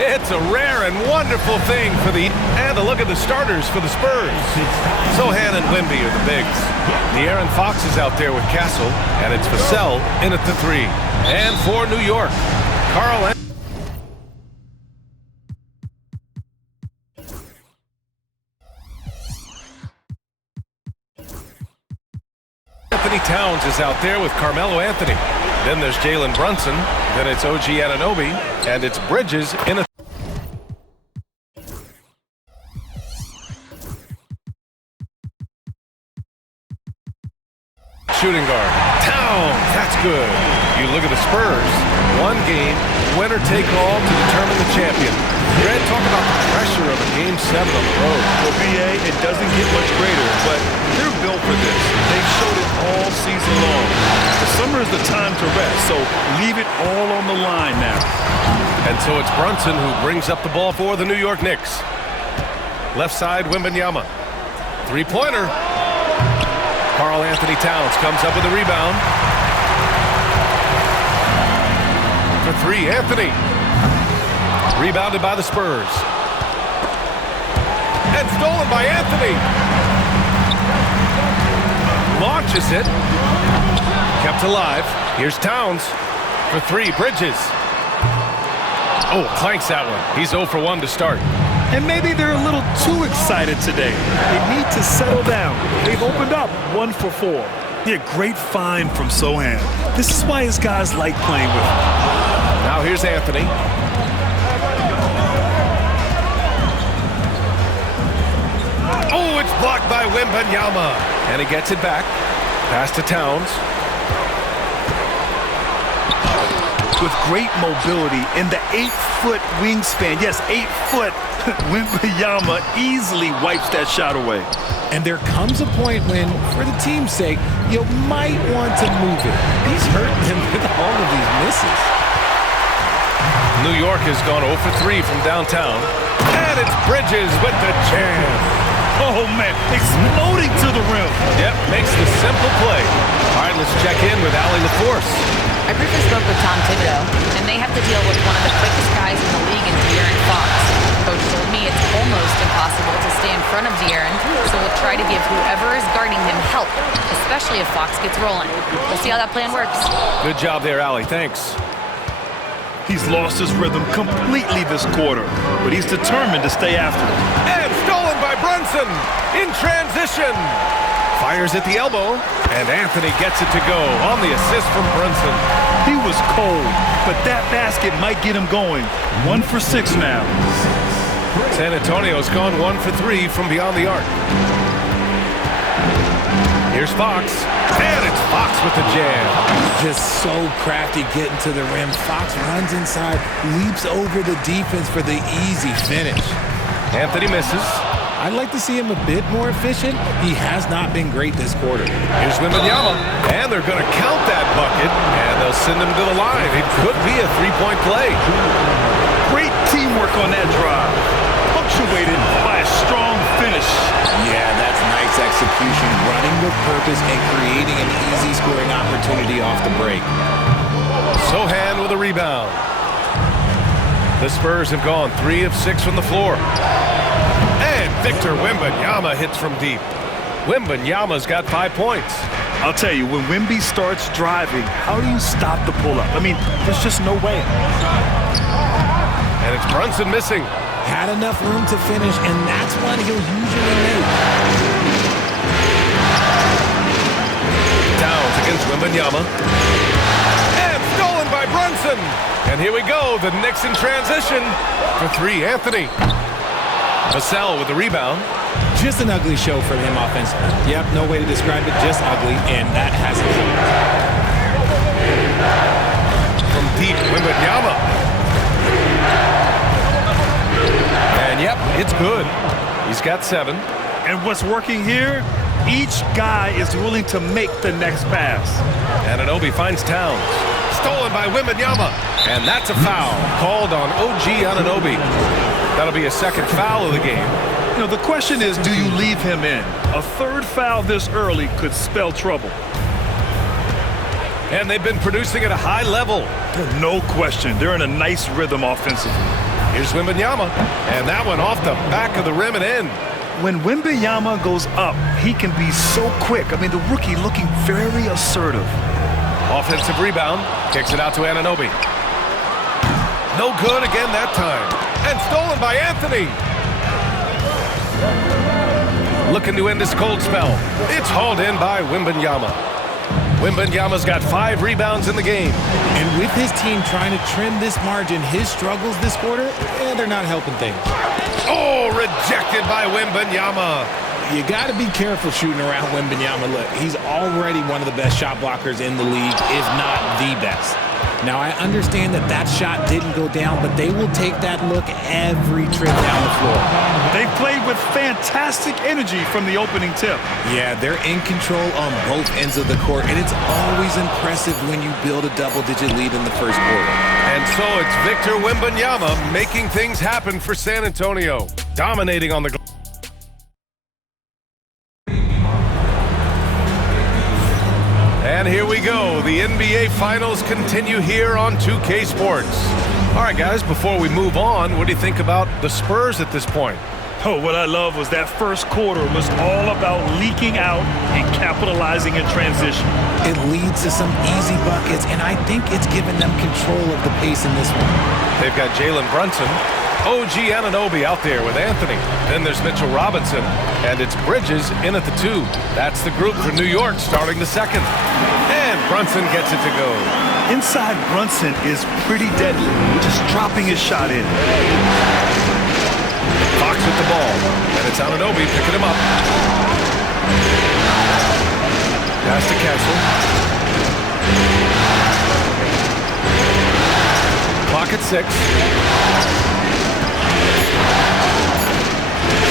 It's a rare and wonderful thing for the... And a look at the starters for the Spurs. Sohan and Wimby are the bigs. De'Aaron Fox is out there with Castle, and it's Vassell in at the 3. And for New York, Carl Anthony Towns is out there with Carmelo Anthony. Then there's Jalen Brunson. Then it's OG Anunoby. And it's Bridges in a... Shooting guard. Towns. That's good. You look at the Spurs. One game, winner take all to determine the champion. Grant, talk about the pressure of a Game 7 on the road. Well, BA, it doesn't get much greater, but they're built for this. They've showed it all season long. The summer is the time to rest, so leave it all on the line now. And so it's Brunson who brings up the ball for the New York Knicks. Left side, Wembanyama. Three-pointer. Karl Anthony Towns comes up with a rebound. For 3, Anthony. Rebounded by the Spurs. And stolen by Anthony. Launches it. Kept alive. Here's Towns. For 3, Bridges. Oh, clanks that one. He's 0 for 1 to start. And maybe they're a little too excited today. They need to settle down. They've opened up 1 for 4. Yeah, great find from Sohan. This is why his guys like playing with him. Now here's Anthony. Oh, it's blocked by Wembanyama. And he gets it back. Pass to Towns. With great mobility in the 8-foot wingspan. Yes, 8 foot. Wembanyama easily wipes that shot away. And there comes a point when, for the team's sake, you might want to move it. He's hurting him with all of these misses. New York has gone 0 for 3 from downtown. And it's Bridges with the jam. Oh, man, exploding to the rim. Yep, makes the simple play. All right, let's check in with Allie LaForce. I briefly spoke with Tom Thibodeau, and they have to deal with one of the quickest guys in the league in De'Aaron Fox. Coach told me it's almost impossible to stay in front of De'Aaron, so we'll try to give whoever is guarding him help, especially if Fox gets rolling. We'll see how that plan works. Good job there, Allie. Thanks. He's lost his rhythm completely this quarter, but he's determined to stay after it. And stolen by Brunson in transition. Fires at the elbow, and Anthony gets it to go on the assist from Brunson. He was cold, but that basket might get him going. 1 for 6 now. San Antonio's gone 1 for 3 from beyond the arc. Here's Fox, and it's Fox with the jam. Just so crafty getting to the rim. Fox runs inside, leaps over the defense for the easy finish. Anthony misses. I'd like to see him a bit more efficient. He has not been great this quarter. Here's Wembanyama, and they're going to count that bucket, and they'll send him to the line. It could be a 3-point play. Great teamwork on that drive, punctuated by a strong finish. Yeah, that's nice execution, running with purpose and creating an easy scoring opportunity off the break. Sohan with a rebound. The Spurs have gone 3 of 6 from the floor. And Victor Wembanyama hits from deep. Wembanyama's got 5 points. I'll tell you, when Wemby starts driving, how do you stop the pull-up? I mean, there's just no way. And it's Brunson missing. Had enough room to finish, and that's one he'll usually make. Towns against Wembanyama. And stolen by Brunson. And here we go, the Knicks in transition. For 3, Anthony. Vassell with the rebound. Just an ugly show from him offensively. Yep, no way to describe it, just ugly, and that hasn't helped. From deep, Wembanyama. And yep, it's good. He's got 7. And what's working here? Each guy is willing to make the next pass. Anunoby finds Towns. Stolen by Wembanyama. And that's a foul called on OG Anunoby. That'll be a second foul of the game. You know, the question is, do you leave him in? A third foul this early could spell trouble. And they've been producing at a high level. No question. They're in a nice rhythm offensively. Here's Wembanyama, and that one off the back of the rim and in. When Wembanyama goes up, he can be so quick. I mean, the rookie looking very assertive. Offensive rebound, kicks it out to Anunoby. No good again that time. And stolen by Anthony. Looking to end this cold spell. It's hauled in by Wembanyama. Wembanyama's got 5 rebounds in the game. And with his team trying to trim this margin, his struggles this quarter, they're not helping things. Oh, rejected by Wembanyama. You got to be careful shooting around Wembanyama. Look, he's already one of the best shot blockers in the league, if not the best. Now, I understand that that shot didn't go down, but they will take that look every trip down the floor. They played with fantastic energy from the opening tip. Yeah, they're in control on both ends of the court, and it's always impressive when you build a double-digit lead in the first quarter. And so it's Victor Wembanyama making things happen for San Antonio, dominating on the glass. And here we go. The NBA Finals continue here on 2K Sports. All right, guys, before we move on, what do you think about the Spurs at this point? Oh, what I love was that first quarter was all about leaking out and capitalizing in transition. It leads to some easy buckets, and I think it's given them control of the pace in this one. They've got Jalen Brunson, OG Anunoby out there with Anthony. Then there's Mitchell Robinson, and it's Bridges in at the 2. That's the group for New York starting the second. And Brunson gets it to go. Inside Brunson is pretty deadly, just dropping his shot in. Fox with the ball, and it's Anunoby picking him up. Pass to Castle. Clock at 6.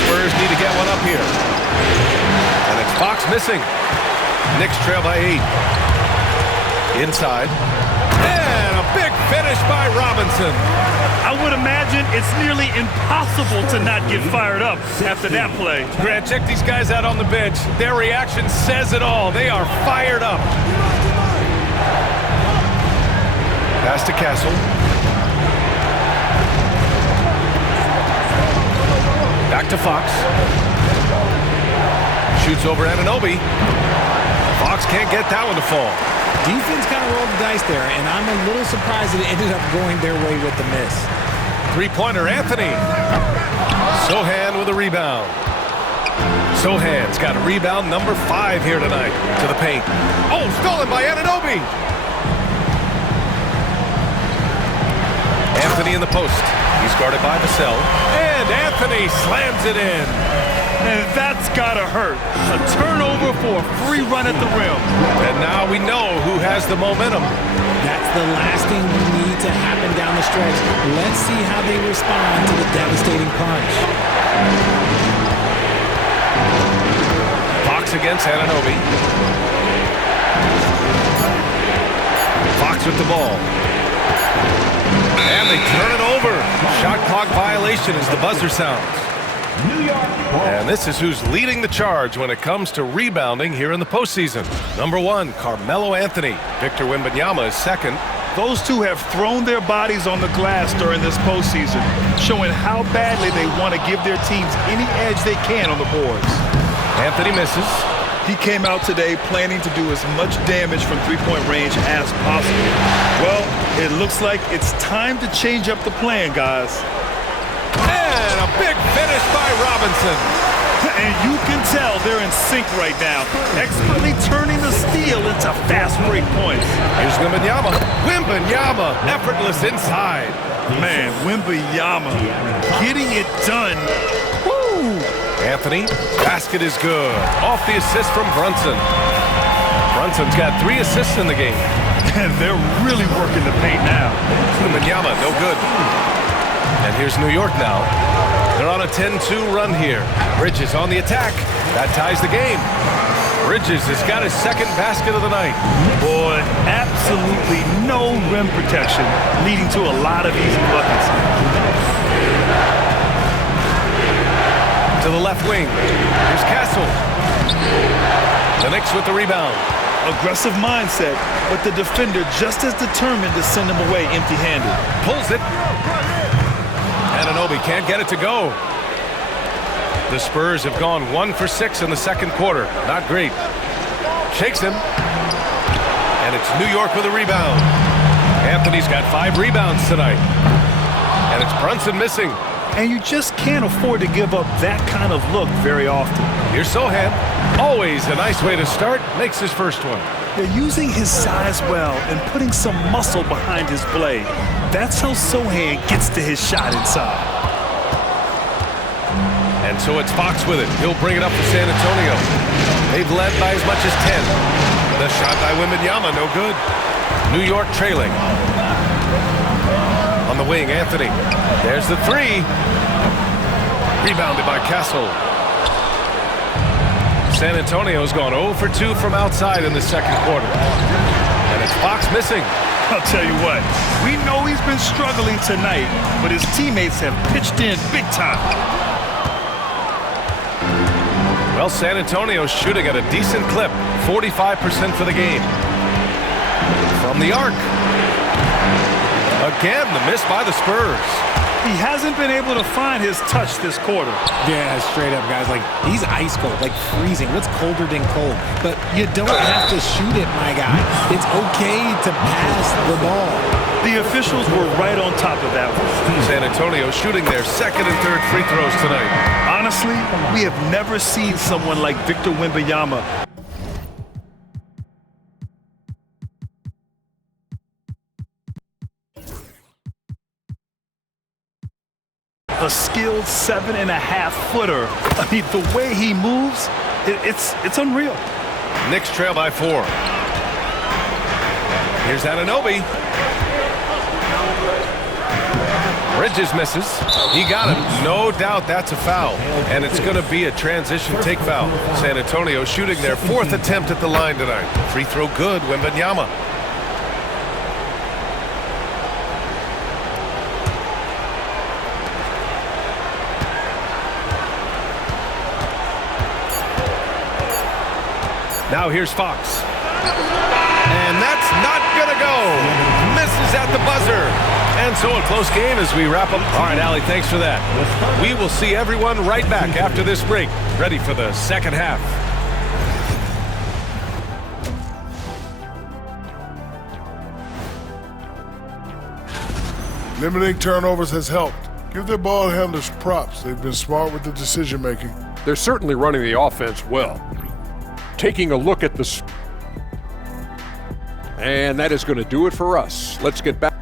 Spurs need to get one up here. And it's Fox missing. Knicks trail by 8. Inside. And a big finish by Robinson. I would imagine it's nearly impossible to not get fired up after that play. Grant, check these guys out on the bench. Their reaction says it all. They are fired up. Pass to Castle. Back to Fox. Shoots over Anunoby. Fox can't get that one to fall. Defense kind of rolled the dice there, and I'm a little surprised that it ended up going their way with the miss. Three-pointer, Anthony. Sohan with a rebound. Sohan's got a rebound number 5 here tonight to the paint. Oh, stolen by Anunoby. Anthony in the post. He's guarded by Vassell. And Anthony slams it in. And that's gotta hurt. A turnover for a free run at the rim. And now we know who has the momentum. That's the last thing we need to happen down the stretch. Let's see how they respond to the devastating punch. Fox against Anunoby. Fox with the ball. And they turn it over. Shot clock violation as the buzzer sounds. And this is who's leading the charge when it comes to rebounding here in the postseason. Number 1, Carmelo Anthony. Victor Wembanyama is second. Those two have thrown their bodies on the glass during this postseason, showing how badly they want to give their teams any edge they can on the boards. Anthony misses. He came out today planning to do as much damage from three-point range as possible. Well, it looks like it's time to change up the plan, guys. And a big finish by Robinson. And you can tell they're in sync right now, expertly turning the steal into fast break points. Here's Wembanyama. Wembanyama, effortless inside. Man, Wembanyama getting it done. Woo! Anthony, basket is good. Off the assist from Brunson. Brunson's got 3 assists in the game. And they're really working the paint now. Wembanyama, no good. And here's New York now. They're on a 10-2 run here. Bridges on the attack. That ties the game. Bridges has got his second basket of the night. Boy, absolutely no rim protection, leading to a lot of easy buckets. To the left wing. Here's Castle. The Knicks with the rebound. Aggressive mindset, but the defender just as determined to send him away empty-handed. Pulls it. Anobi can't get it to go. The Spurs have gone 1 for 6 in the second quarter. Not great. Shakes him. And it's New York with a rebound. Anthony's got 5 rebounds tonight. And it's Brunson missing. And you just can't afford to give up that kind of look very often. Here's Sohan. Always a nice way to start. Makes his first one. They're using his size well and putting some muscle behind his play. That's how Sohan gets to his shot inside. And so it's Fox with it. He'll bring it up for San Antonio. They've led by as much as 10. The shot by Wembanyama, no good. New York trailing. On the wing, Anthony. There's the 3. Rebounded by Castle. San Antonio's gone 0 for 2 from outside in the second quarter. And it's Fox missing. I'll tell you what, we know he's been struggling tonight, but his teammates have pitched in big time. Well, San Antonio's shooting at a decent clip, 45% for the game. From the arc. Again, the miss by the Spurs. He hasn't been able to find his touch this quarter. Yeah, straight up, guys. Like, he's ice cold, like freezing. What's colder than cold? But you don't have to shoot it, my guy. It's okay to pass the ball. The officials were right on top of that one. San Antonio shooting their second and third free throws tonight. Honestly, we have never seen someone like Victor Wembanyama. A skilled 7.5-footer. I mean, the way he moves, it's unreal. Knicks trail by 4. Here's Anunoby. Bridges misses. He got him. No doubt that's a foul. And it's going to be a transition take foul. San Antonio shooting their 4th attempt at the line tonight. Free throw good, Wembanyama. Now here's Fox. And that's not going to go. Misses at the buzzer. And so a close game as we wrap up. All right, Allie, thanks for that. We will see everyone right back after this break, ready for the second half. Limiting turnovers has helped. Give their ball handlers props. They've been smart with the decision making. They're certainly running the offense well. Taking a look at the... And that is going to do it for us. Let's get back.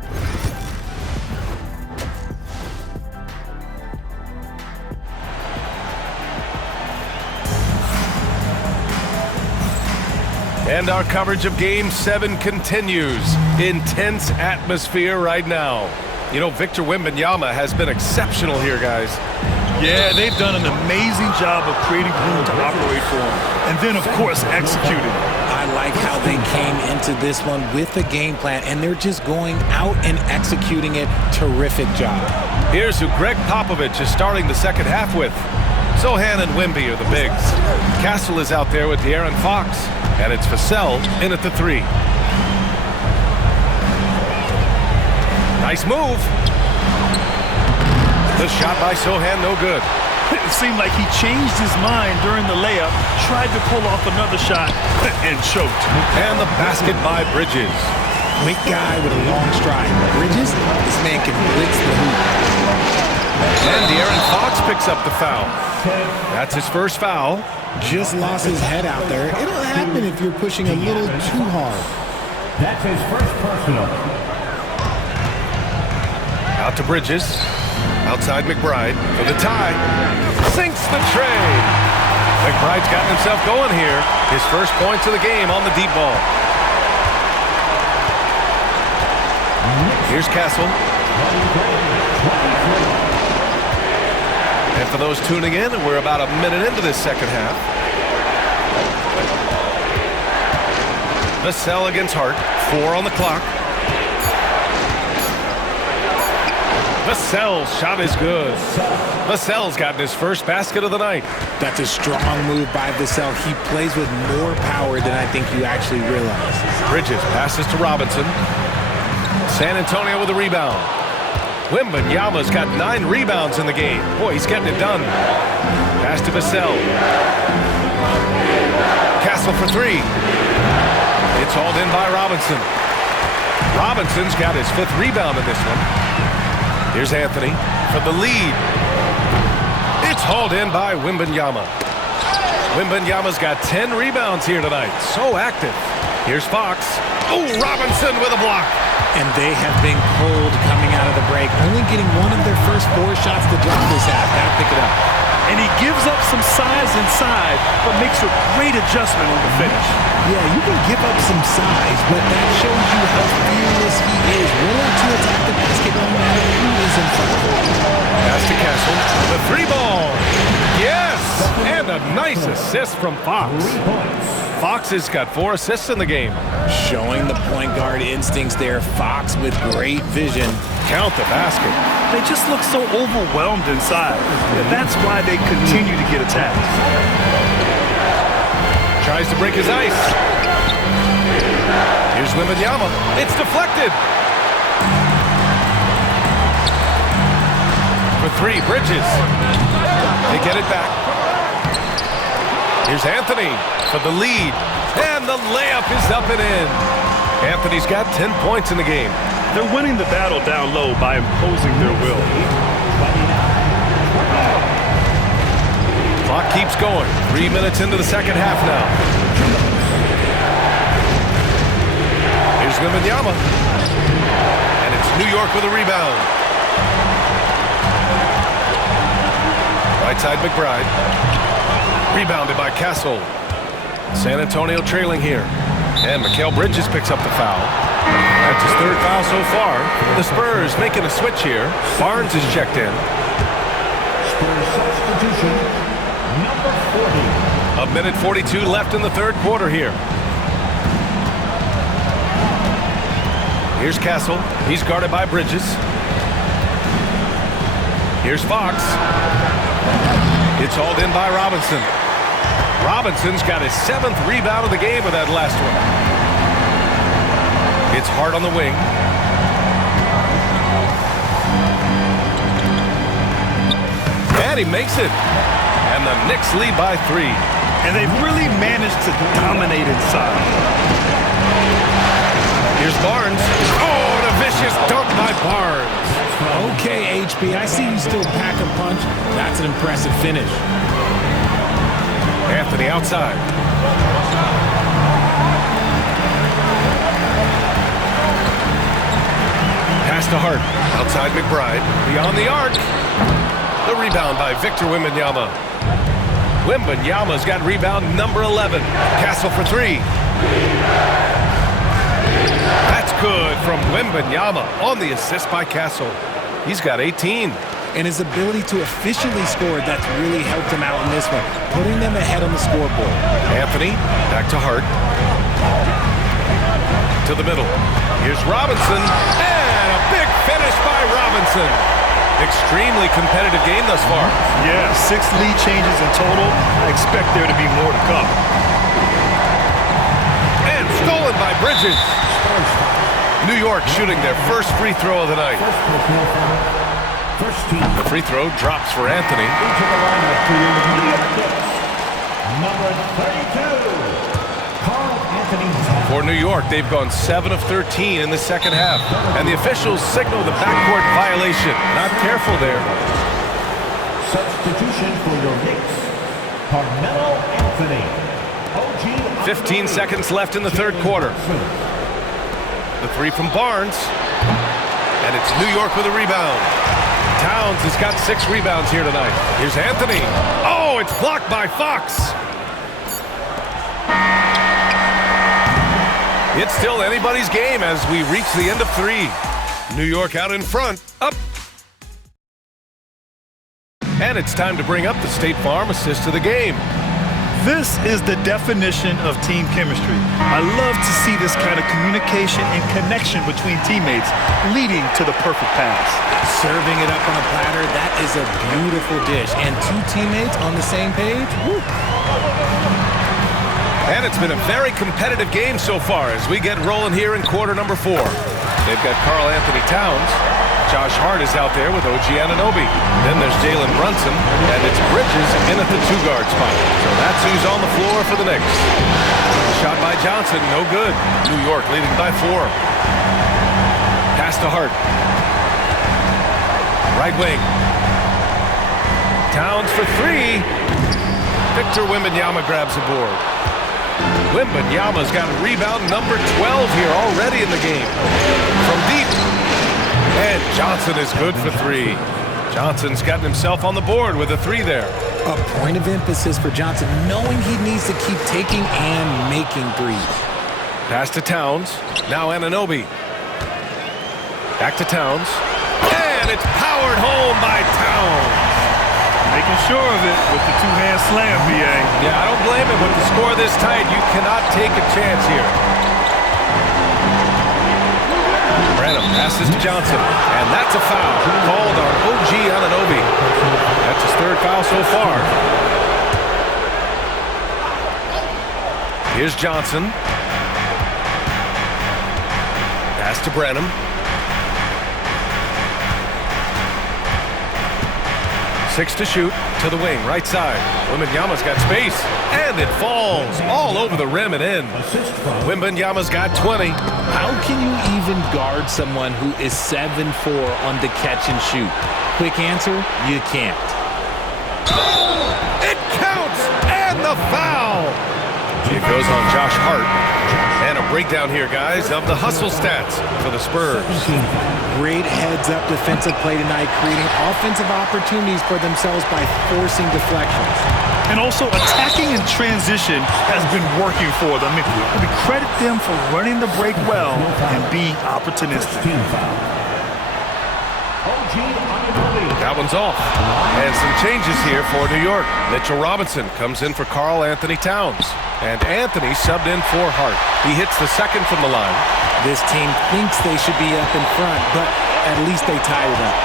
And our coverage of Game 7 continues. Intense atmosphere right now. You know, Victor Wembanyama has been exceptional here, guys. Yeah, they've done an amazing job of creating room to operate for him. And then, of course, executing. I like how they came into this one with a game plan, and they're just going out and executing it. Terrific job. Here's who Greg Popovich is starting the second half with. Sohan and Wemby are the bigs. Castle is out there with De'Aaron Fox. And it's Vassell in at the 3. Nice move. The shot by Sohan, no good. It seemed like he changed his mind during the layup, tried to pull off another shot, and choked. And the basket by Bridges. Quick guy with a long stride. Bridges, this man can blitz the hoop. And De'Aaron Fox picks up the foul. That's his first foul. Just lost his head out there. It'll happen if you're pushing a little too hard. That's his first personal. Out to Bridges. Outside McBride for the tie. Sinks the tray. McBride's gotten himself going here. His first points of the game on the deep ball. Here's Castle. And for those tuning in, we're about a minute into this second half. Vassell against Hart. 4 on the clock. Vassell's shot is good. Vassell's gotten his first basket of the night. That's a strong move by Vassell. He plays with more power than I think you actually realize. Bridges passes to Robinson. San Antonio with a rebound. Wembanyama's got 9 rebounds in the game. Boy, he's getting it done. Pass to Vassell. Castle for 3. It's hauled in by Robinson. Robinson's got his 5th rebound in this one. Here's Anthony for the lead. It's hauled in by Wembanyama. Wembanyama's got 10 rebounds here tonight. So active. Here's Fox. Oh, Robinson with a block. And they have been cold coming out of the break. Only getting one of their first 4 shots to drop this half. Gotta pick it up. And he gives up some size inside, but makes a great adjustment on the finish. Yeah, you can give up some size, but that shows you how fearless he is, willing to attack the basket no matter who is in front of him. Pass to Castle. The 3 ball. Yes! And a nice assist from Fox. Fox has got 4 assists in the game. Showing the point guard instincts there. Fox with great vision. Count the basket. They just look so overwhelmed inside. And that's why they continue to get attacked. Tries to break his ice. Here's Wembanyama. It's deflected. For 3, Bridges. They get it back. Here's Anthony for the lead. And the layup is up and in. Anthony's got 10 points in the game. They're winning the battle down low by imposing their will. Clock keeps going. 3 minutes into the second half now. Here's Wembanyama. And it's New York with a rebound. Right side McBride. Rebounded by Castle. San Antonio trailing here. And Mikal Bridges picks up the foul. That's his 3rd foul so far. The Spurs making a switch here. Barnes is checked in. Spurs substitution, number 40. A minute 42 left in the 3rd quarter here. Here's Castle. He's guarded by Bridges. Here's Fox. It's hauled in by Robinson. Robinson's got his 7th rebound of the game with that last one. It's hard on the wing. And he makes it. And the Knicks lead by 3. And they've really managed to dominate inside. Here's Barnes. Oh, and a vicious dunk by Barnes. Okay, HB, I see you still pack a punch. That's an impressive finish. Anthony outside. Pass to Hart. Outside McBride. Beyond the arc. The rebound by Victor Wembanyama. Wembanyama's got rebound number 11. Castle for 3. That's good from Wembanyama on the assist by Castle. He's got 18. And his ability to efficiently score, that's really helped him out in this one, putting them ahead on the scoreboard. Anthony, back to Hart. To the middle. Here's Robinson, and a big finish by Robinson. Extremely competitive game thus far. Yeah, 6 lead changes in total. I expect there to be more to come. And stolen by Bridges. New York shooting their first free throw of the night. The free throw drops for Anthony. Into the lineup for your New York Knicks, number 32, Carl Anthony Towns. For New York, they've gone 7 of 13 in the second half. And the officials signal the backcourt violation. Not careful there. Substitution for your Knicks, Carmelo Anthony. OG 15 seconds left in the 3rd quarter. The 3 from Barnes. And it's New York with a rebound. Towns has got 6 rebounds here tonight. Here's Anthony. Oh, it's blocked by Fox. It's still anybody's game as we reach the end of 3. New York out in front. Up. And it's time to bring up the State Farm assist of the game. This is the definition of team chemistry. I love to see this kind of communication and connection between teammates leading to the perfect pass. Serving it up on a platter, that is a beautiful dish. And 2 teammates on the same page, woo. And it's been a very competitive game so far as we get rolling here in quarter number 4. They've got Carl Anthony Towns. Josh Hart is out there with OG Anunoby. Then there's Jalen Brunson, and it's Bridges in at the 2-guard spot. So that's who's on the floor for the Knicks. Shot by Johnson, no good. New York leading by 4. Pass to Hart. Right wing. Towns for 3. Victor Wembanyama grabs the board. Wembanyama's got rebound number 12 here already in the game. From deep. And Johnson is good for 3. Johnson's gotten himself on the board with a 3 there. A point of emphasis for Johnson, knowing he needs to keep taking and making threes. Pass to Towns. Now Anunoby. Back to Towns. And it's powered home by Towns. Making sure of it with the two-hand slam, B.A. Yeah, I don't blame him. With the score this tight, you cannot take a chance here. Branham passes to Johnson, and that's a foul called on OG Anunoby. That's his 3rd foul so far. Here's Johnson. Pass to Branham. 6 to shoot, to the wing, right side. Wembanyama's got space, and it falls all over the rim and in. Wembanyama's got 20. How can you even guard someone who is 7'4" on the catch and shoot? Quick answer, you can't. It counts, and the foul. It goes on Josh Hart. And a breakdown here, guys, of the hustle stats for the Spurs. Great heads-up defensive play tonight, creating offensive opportunities for themselves by forcing deflections. And also attacking in transition has been working for them. We credit them for running the break well and being opportunistic. That one's off. And some changes here for New York. Mitchell Robinson comes in for Karl Anthony Towns. And Anthony subbed in for Hart. He hits the 2nd from the line. This team thinks they should be up in front, but at least they tied it up.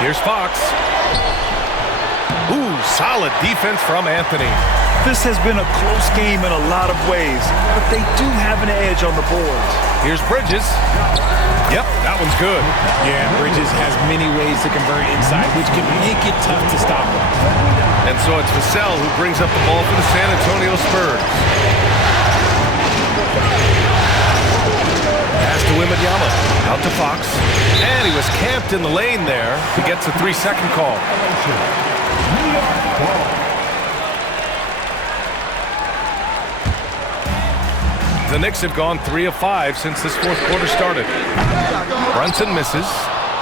Here's Fox. Ooh, solid defense from Anthony. This has been a close game in a lot of ways, but they do have an edge on the boards. Here's Bridges. Yep, that one's good. Yeah, Bridges has many ways to convert inside, which can make it tough to stop him. And so it's Vassell who brings up the ball for the San Antonio Spurs. Pass to Wembanyama. Out to Fox. And he was camped in the lane there. He gets a 3-second call. The Knicks have gone 3 of 5 since this 4th quarter started. Brunson misses.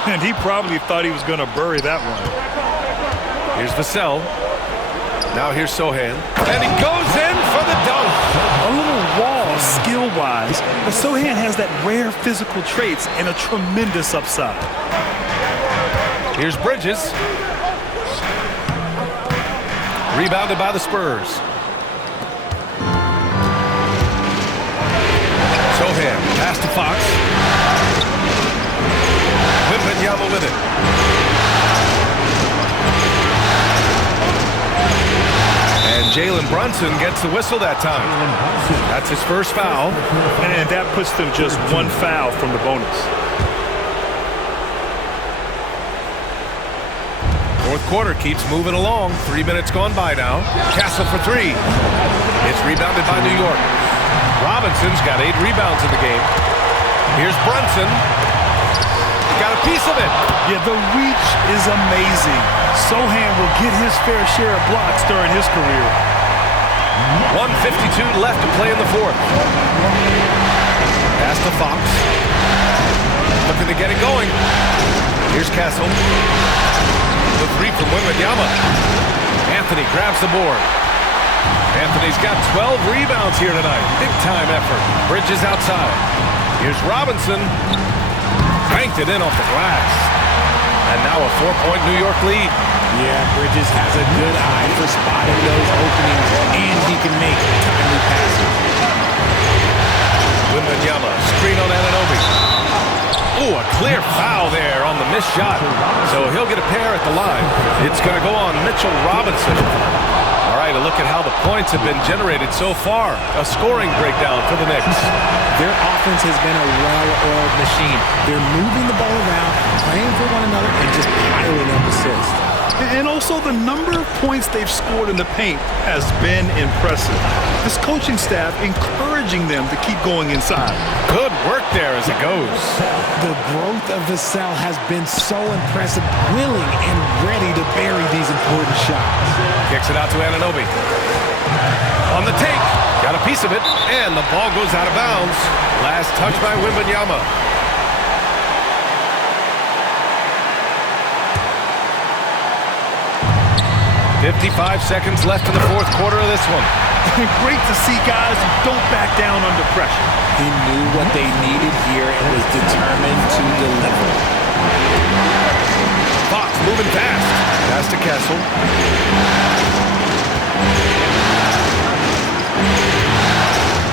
And he probably thought he was going to bury that one. Here's Vassell. Now here's Sohan. And he goes in for the dunk. A little raw skill-wise, but Sohan has that rare physical traits and a tremendous upside. Here's Bridges. Rebounded by the Spurs. Sohan, pass to Fox. Wembanyama with it. And Jalen Brunson gets the whistle that time. That's his 1st foul. And that puts them just 1 foul from the bonus. 4th quarter keeps moving along. 3 minutes gone by now. Castle for 3. It's rebounded by New York. Robinson's got 8 rebounds in the game. Here's Brunson. Got a piece of it. Yeah, the reach is amazing. Sohan will get his fair share of blocks during his career. 1:52 left to play in the 4th. Pass to Fox. Looking to get it going. Here's Castle. The 3 from Wembanyama. Anthony grabs the board. Anthony's got 12 rebounds here tonight. Big-time effort. Bridges outside. Here's Robinson. Banked it in off the glass. And now a 4-point New York lead. Yeah, Bridges has a good eye for spotting those openings, and he can make timely passes. Wembanyama, screen on Anunoby. Ooh, a clear foul there on the missed shot. So he'll get a pair at the line. It's going to go on Mitchell Robinson. All right, a look at how the points have been generated so far. A scoring breakdown for the Knicks. Their offense has been a well-oiled machine. They're moving the ball around, playing for one another, and just piling up assists. And also the number of points they've scored in the paint has been impressive. This coaching staff encouraging them to keep going inside. Good work there as it goes. The growth of Vassell has been so impressive, willing and ready to bury these important shots. Kicks it out to Anunoby. On the take. Got a piece of it, and the ball goes out of bounds. Last touch by Wembanyama. 55 seconds left in the fourth quarter of this one. Great to see guys who don't back down under pressure. He knew what they needed here and was determined to deliver. Fox moving fast. Pass to Kessel.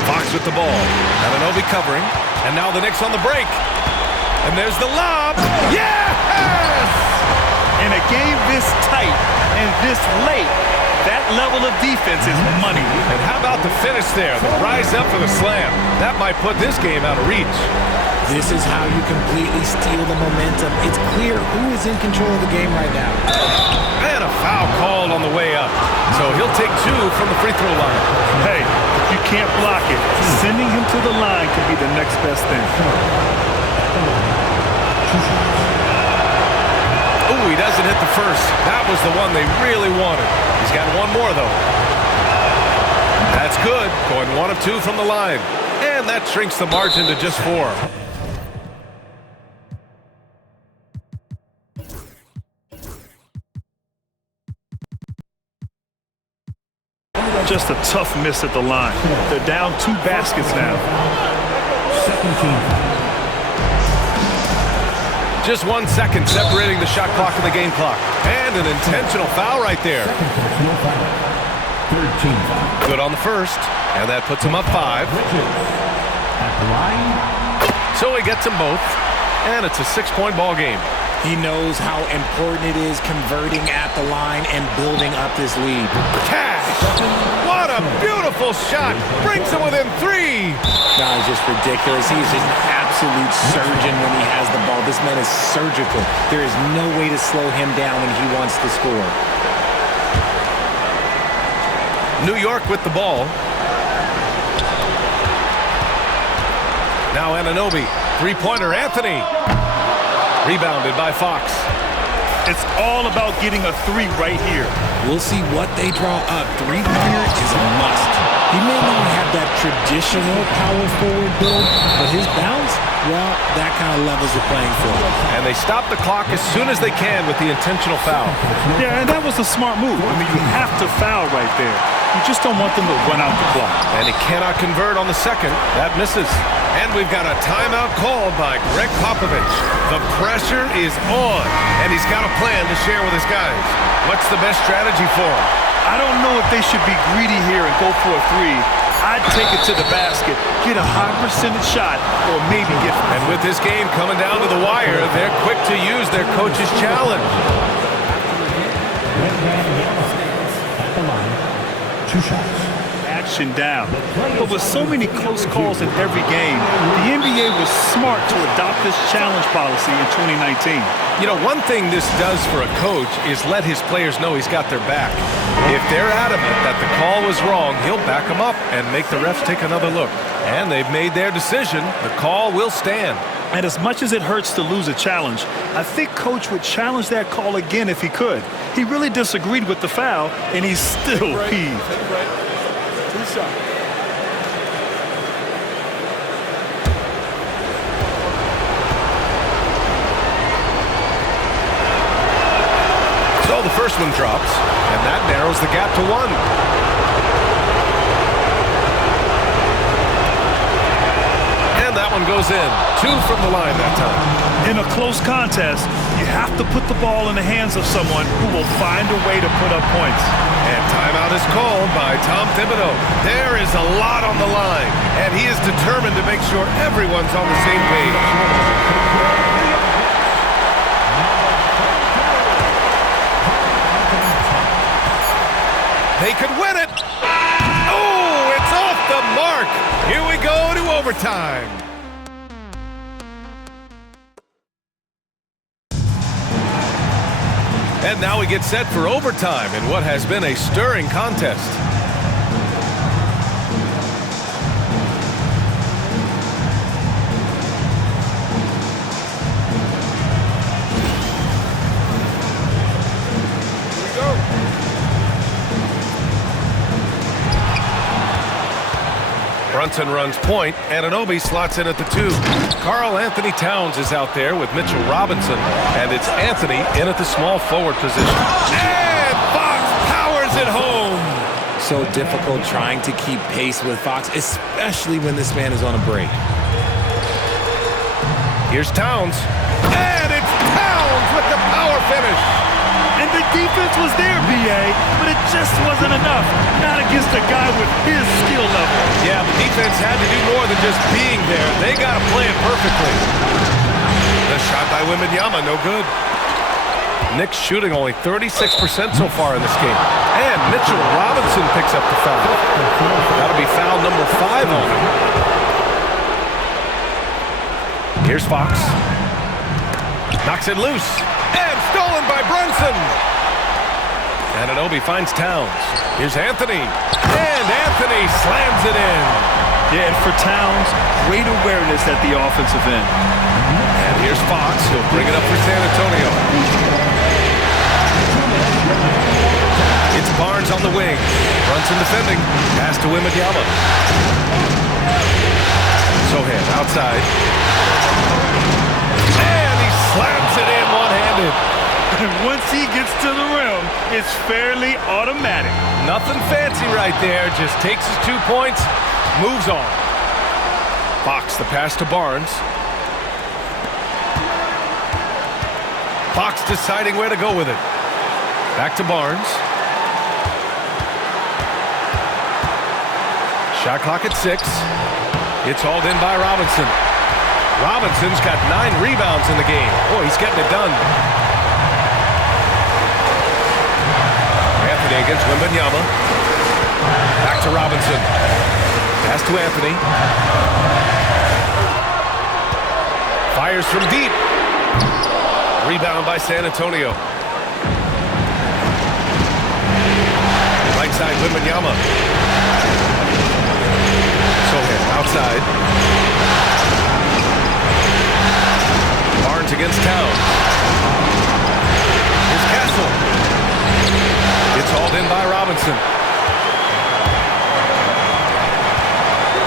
Fox with the ball. Anunoby covering. And now the Knicks on the break. And there's the lob. Yes! In a game this tight and this late, that level of defense is money. And how about the finish there? The rise up for the slam. That might put this game out of reach. This is how you completely steal the momentum. It's clear who is in control of the game right now. And a foul called on the way up. So he'll take 2 from the free throw line. Hey, if you can't block it, sending him to the line could be the next best thing. Ooh, he doesn't hit the first. That was the one they really wanted. He's got one more, though. That's good. Going 1 of 2 from the line. And that shrinks the margin to just 4. Just a tough miss at the line. They're down 2 baskets now. Just 1 second separating the shot clock and the game clock. And an intentional foul right there. Good on the first. And that puts him up 5. So he gets them both. And it's a 6-point ball game. He knows how important it is converting at the line and building up this lead. Cash! What a beautiful shot! Brings him within 3! That is just ridiculous. He's an absolute surgeon when he has the ball. This man is surgical. There is no way to slow him down when he wants to score. New York with the ball. Now Anunoby. Three-pointer, Anthony. Rebounded by Fox. It's all about getting a 3 right here. We'll see what they draw up. Three-pointer is a must. He may not have that traditional power forward build, but his bounce, well, that kind of levels the playing field. And they stop the clock as soon as they can with the intentional foul. Yeah, and that was a smart move. I mean, you have to foul right there. You just don't want them to run out the clock. And he cannot convert on the second. That misses. And we've got a timeout called by Greg Popovich. The pressure is on, and he's got a plan to share with his guys. What's the best strategy for him? I don't know if they should be greedy here and go for a 3. I'd take it to the basket, get a high percentage shot, or maybe get... And with this game coming down to the wire, they're quick to use their coach's challenge. At the line, 2 shots. Action down. But with so many close calls in every game, the NBA was smart to adopt this challenge policy in 2019. You know, one thing this does for a coach is let his players know he's got their back. If they're adamant that the call was wrong, he'll back them up and make the refs take another look. And they've made their decision. The call will stand. And as much as it hurts to lose a challenge, I think Coach would challenge that call again if he could. He really disagreed with the foul, and he's still peeved. So the first one drops, and that narrows the gap to 1. And that one goes in. 2 from the line that time. In a close contest, you have to put the ball in the hands of someone who will find a way to put up points. And timeout is called by Tom Thibodeau. There is a lot on the line, and he is determined to make sure everyone's on the same page. They could win it. Oh, it's off the mark. Here we go to overtime. And now we get set for overtime in what has been a stirring contest. Brunson runs point. Anunoby slots in at the 2. Karl Anthony Towns is out there with Mitchell Robinson, and it's Anthony in at the small forward position. And Fox powers it home. So difficult trying to keep pace with Fox, especially when this man is on a break. Here's Towns. And it's Towns with the power finish. And the defense was there, B.A., but it just wasn't enough. Not against a guy with his skill level. Yeah, the defense had to do more than just being there. They got to play it perfectly. The shot by Wembanyama, no good. Knicks shooting only 36% so far in this game. And Mitchell Robinson picks up the foul. That'll be foul number 5 on him. Here's Fox. Knocks it loose. And stolen by Brunson. Anunoby finds Towns. Here's Anthony. And Anthony slams it in. Yeah, and for Towns, great awareness at the offensive end. And here's Fox. He'll bring it up for San Antonio. It's Barnes on the wing. Brunson defending. Pass to Wembanyama. Sohan outside. And he slams it in one-handed. And once he gets to the rim, it's fairly automatic. Nothing fancy right there. Just takes his 2 points, moves on. Fox, the pass to Barnes. Fox deciding where to go with it. Back to Barnes. Shot clock at 6. It's hauled in by Robinson. Robinson's got 9 rebounds in the game. Boy, he's getting it done. Anthony against Wembanyama. Back to Robinson. Pass to Anthony. Fires from deep. Rebound by San Antonio. Right side, Wembanyama. Sohan outside. Barnes against Towns. Here's Castle. It's hauled in by Robinson.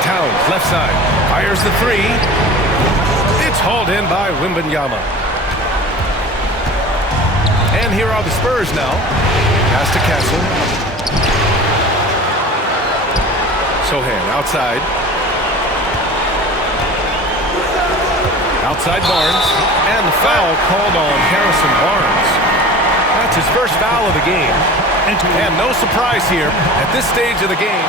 Towns, left side. Fires the 3. It's hauled in by Wembanyama. And here are the Spurs now. Pass to Castle. Sohan outside. Outside Barnes. And the foul called on Harrison Barnes. That's his first foul of the game. And no surprise here at this stage of the game.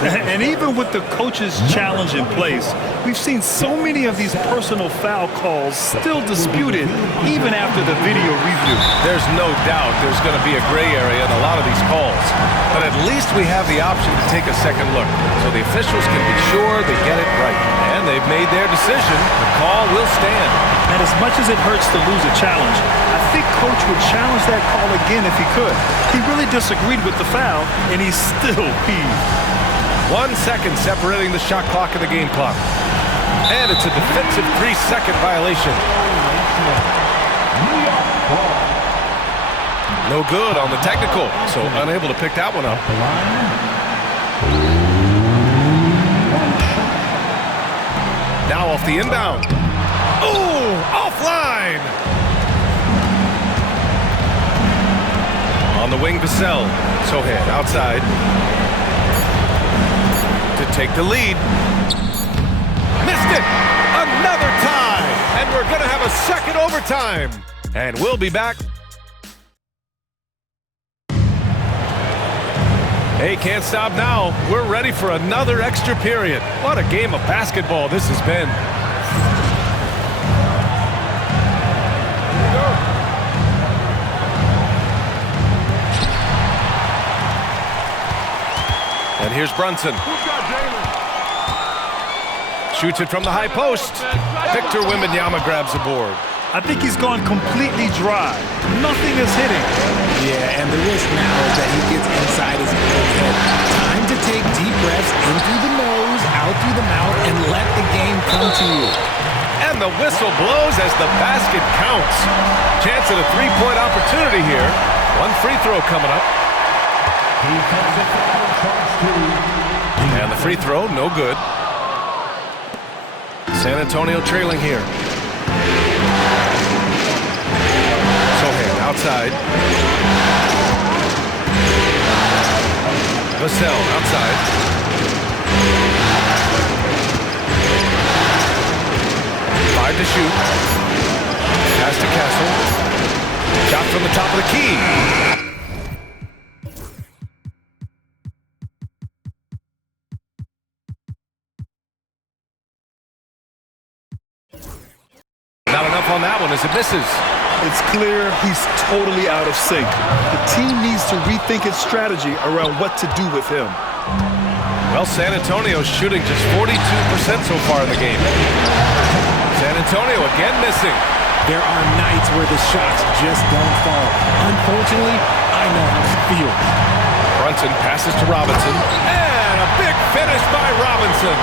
And even with the coach's challenge in place, we've seen so many of these personal foul calls still disputed even after the video review. There's no doubt there's going to be a gray area in a lot of these calls. But at least we have the option to take a second look so the officials can be sure they get it right. And they've made their decision. The call will stand. And as much as it hurts to lose a challenge, I think Coach would challenge that call again if he could. He really disagreed with the foul, and he's still peeved. 1 second separating the shot clock and the game clock. And it's a defensive 3-second violation. No good on the technical, so unable to pick that one up. Now off the inbound. Oh, offline! On the wing, Vassell. Sohan outside. To take the lead. Missed it! Another tie! And we're going to have a second overtime. And we'll be back. Hey, can't stop now. We're ready for another extra period. What a game of basketball this has been. And here's Brunson. Shoots it from the high post. Victor Wembanyama grabs the board. I think he's gone completely dry. Nothing is hitting. Yeah, and the risk now is that he gets inside his own head. Time to take deep breaths in through the nose, out through the mouth, and let the game come to you. And the whistle blows as the basket counts. Chance at a three-point opportunity here. One free throw coming up. And the free throw, no good. San Antonio trailing here. Sohan outside. Vassell outside. 5 to shoot. Pass to Castle. Shot from the top of the key. Not enough on that one as it misses. It's clear he's totally out of sync. The team needs to rethink its strategy around what to do with him. Well, San Antonio's shooting just 42% so far in the game. San Antonio again missing. There are nights where the shots just don't fall. Unfortunately, I know how it feels. Brunson passes to Robinson. And a big finish by Robinson.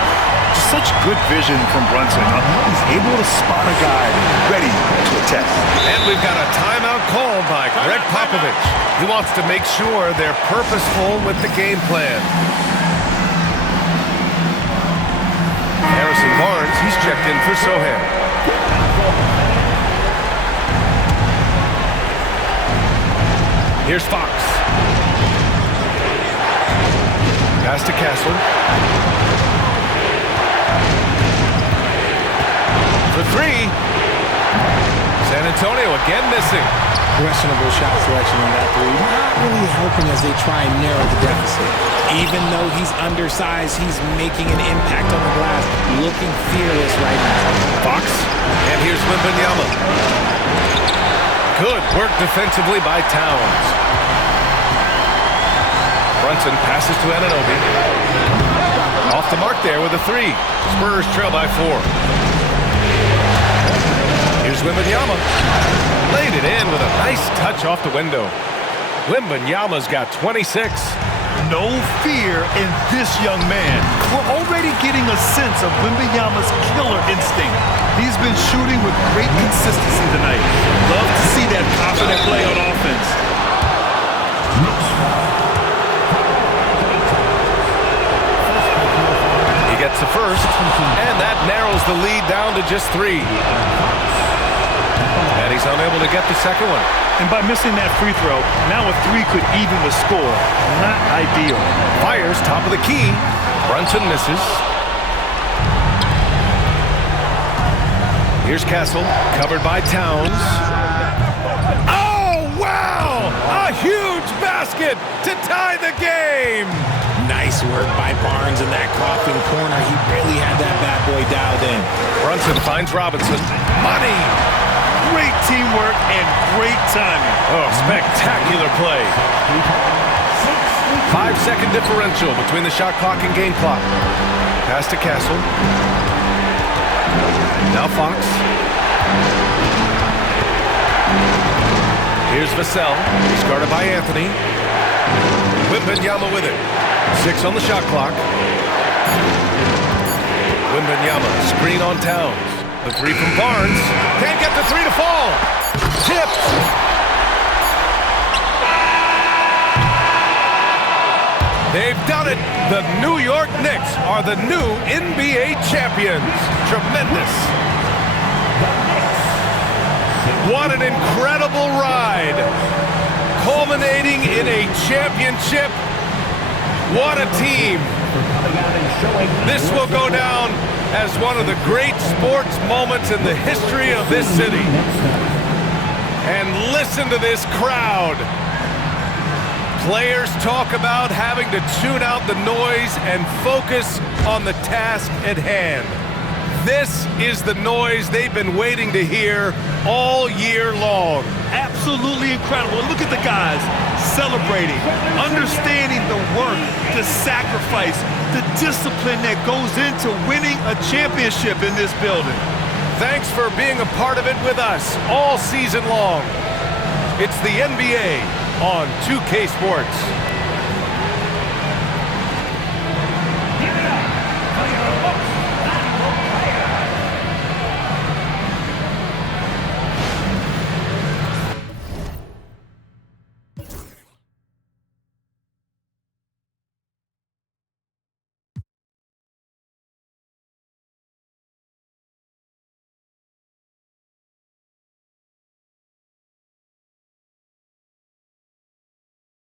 Such good vision from Brunson. He's able to spot a guy ready to attack. And we've got a timeout called by Greg Popovich. He wants to make sure they're purposeful with the game plan. Harrison Barnes, he's checked in for Sohan. Here's Fox. Pass to Castle. For three. San Antonio again missing. Questionable shot selection on that three. Not really helping as they try and narrow the deficit. Even though he's undersized, he's making an impact on the glass. Looking fearless right now. Fox. And here's Wembanyama. Good work defensively by Towns. Brunson passes to Anunoby. Off the mark there with a three. Spurs trail by 4. Here's Wembanyama. Laid it in with a nice touch off the window. Wembanyama's got 26. No fear in this young man. We're already getting a sense of Wembanyama's killer instinct. He's been shooting with great consistency tonight. Love to see that confident play on offense. He gets the first, and that narrows the lead down to just 3. And he's unable to get the second one. And by missing that free throw, now a 3 could even the score. Not ideal. Fires top of the key. Brunson misses. Here's Castle, covered by Towns. Oh, wow! A huge basket to tie the game! Nice work by Barnes in that coughing corner. He really had that bad boy dialed in. Brunson finds Robinson. Money! Great teamwork and great timing. Oh, spectacular play. 5-second differential between the shot clock and game clock. Pass to Castle. Now Fox. Here's Vassell. He's guarded by Anthony. Wembanyama with it. 6 on the shot clock. Wembanyama, screen on Towns. The 3 from Barnes. Can't get the 3 to fall. Tipped. They've done it. The New York Knicks are the new NBA champions. Tremendous. What an incredible ride. Culminating in a championship. What a team. This will go down as one of the great sports moments in the history of this city. And listen to this crowd. Players talk about having to tune out the noise and focus on the task at hand. This is the noise they've been waiting to hear all year long. Absolutely incredible. Look at the guys celebrating, understanding the work, the sacrifice, the discipline that goes into winning a championship in this building. Thanks for being a part of it with us all season long. It's the NBA on 2K Sports.